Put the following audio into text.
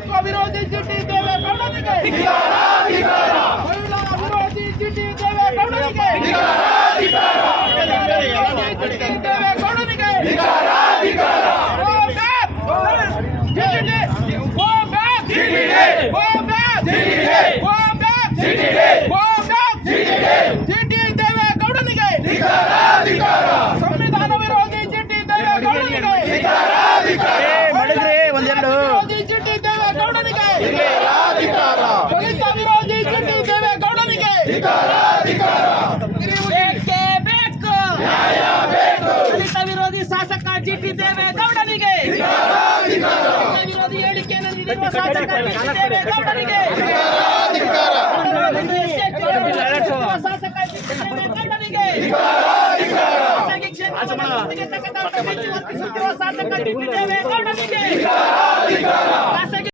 ಪ್ರಜಾಪ್ರಭುತ್ವ ವಿರೋಧಿ ಜಿಟಿ ದೇವೇಗೌಡನಿಗೆ ಮಹಿಳಾ ವಿರೋಧಿ ಜಿಟಿ ದೇವೇಗೌಡನಿಗೆ ಸಂವಿಧಾನ ವಿರೋಧಿ ಜಿಟಿ ದೇವೇಗೌಡನಿಗೆ ಜಿಟಿ ದೇವೇಗೌಡನಿಗೆ ದಲಿತ ವಿರೋಧಿ ಜಿಟಿ ದೇವೇಗೌಡನಿಗೆ ದಲಿತ ವಿರೋಧಿ ಶಾಸಕ ಜಿಟಿ ದೇವೇಗೌಡನಿಗೆ ವಿರೋಧಿ ಹೇಳಿಕೆಯನ್ನು ನೀಡಿರುವ ಶಾಸಕ ಜಿಟಿ ದೇವೇಗೌಡನಿಗೆ ಶಾಸಕ ಜಿಟಿ ದೇವೇಗೌಡನಿಗೆ ಶಾಸಕ ಜಿಟಿ ದೇವೇಗೌಡನಿಗೆ